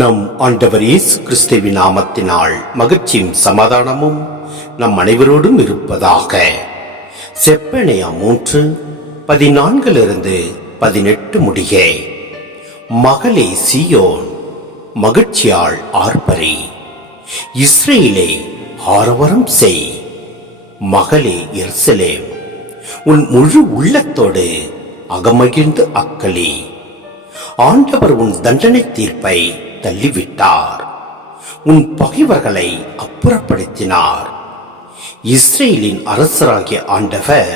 நம் ஆண்டவர் இயேசு கிறிஸ்துவின் நாமத்தினால் மகிழ்ச்சியும் சமாதானமும் நம் அனைவரோடும் இருப்பதாக. செப்பனியா 3:14 முடிய. மகளே சீயோன், மகிழ்ச்சியால் ஆர்ப்பரி, இஸ்ரேலே ஆரவாரம் செய். மகளே எருசலேம், உன் முழு உள்ளத்தோடு அகமகிழ்ந்து அக்களி. ஆண்டவர் உன் தண்டனை தீர்ப்பை தள்ளிவிட்டார், உன் பகைவர்களை அப்புறப்படுத்தினார். இஸ்ரேலின் அரசராகிய ஆண்டவர்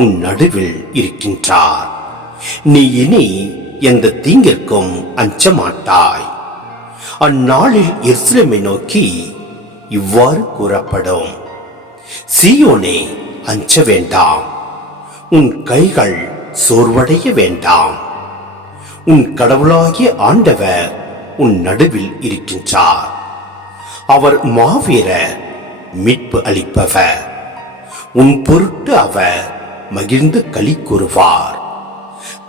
உன் நடுவில் இருக்கின்றார். நீ இனி எந்த தீங்கிற்கும் அஞ்ச மாட்டாய். அந்நாளில் எருசலேமை நோக்கி இவ்வாறு கூறப்படும்: சீயோனே, அஞ்ச வேண்டாம், உன் கைகள் சோர்வடைய வேண்டாம். உன் கடவுளாகிய ஆண்டவர் உன் நடுவில் இருக்கின்றார். அவர் மாவீரர், மீட்பு அளிப்பவர். உன் பொருட்டு அவர் மகிழ்ந்து களி கூறுவார்.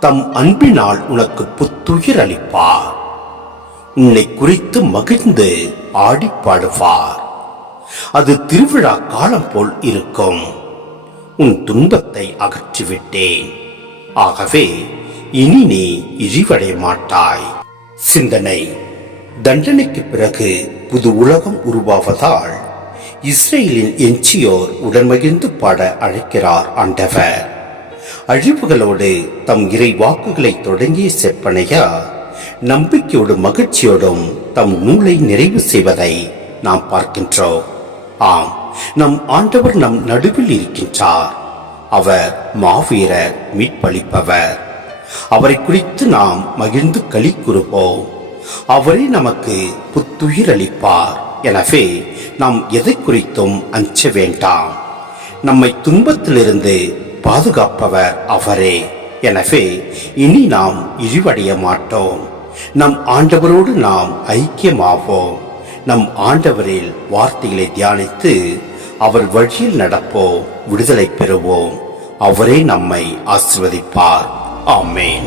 தம் அன்பினால் உனக்கு புத்துயிர் அளிப்பார். உன்னை குறித்து மகிழ்ந்து ஆடி பாடுவார். அது திருவிழா காலம் போல் இருக்கும். உன் துன்பத்தை அகற்றிவிட்டேன், ஆகவே இனி நீ இழிவடைய மாட்டாய். சிந்தனை: தண்டனைக்கு பிறகு புது உலகம் உருவாவதால் இஸ்ரேலின் எஞ்சியோர் உடன்மகிழ்ந்து பாட அழைக்கிறார் ஆண்டவர். அழிவுகளோடு தம் இறை வாக்குகளை தொடங்கிய செப்பனியா நம்பிக்கையோடு மகிழ்ச்சியோடும் தம் நூலை நிறைவு செய்வதை நாம் பார்க்கின்றோம். ஆம், நம் ஆண்டவர் நம் நடுவில் இருக்கின்றார். அவர் மாவீரர், மீட்பளிப்பவர். அவரை குறித்து நாம் மகிழ்ந்து களி கூறுவோம். அவரே நமக்கு புத்துயிர் அளிப்பார். எனவே நாம் எதை குறித்தும் அஞ்ச வேண்டாம். நம்மை துன்பத்திலிருந்து பாதுகாப்பவர் அவரே. எனவே இனி நாம் இழிவடைய மாட்டோம். நம் ஆண்டவரோடு நாம் ஐக்கியமாவோம். நம் ஆண்டவரில் வார்த்தைகளை தியானித்து அவர் வழியில் நடப்போம், விடுதலை பெறுவோம். அவரே நம்மை ஆசீர்வதிப்பார். ஆமென்.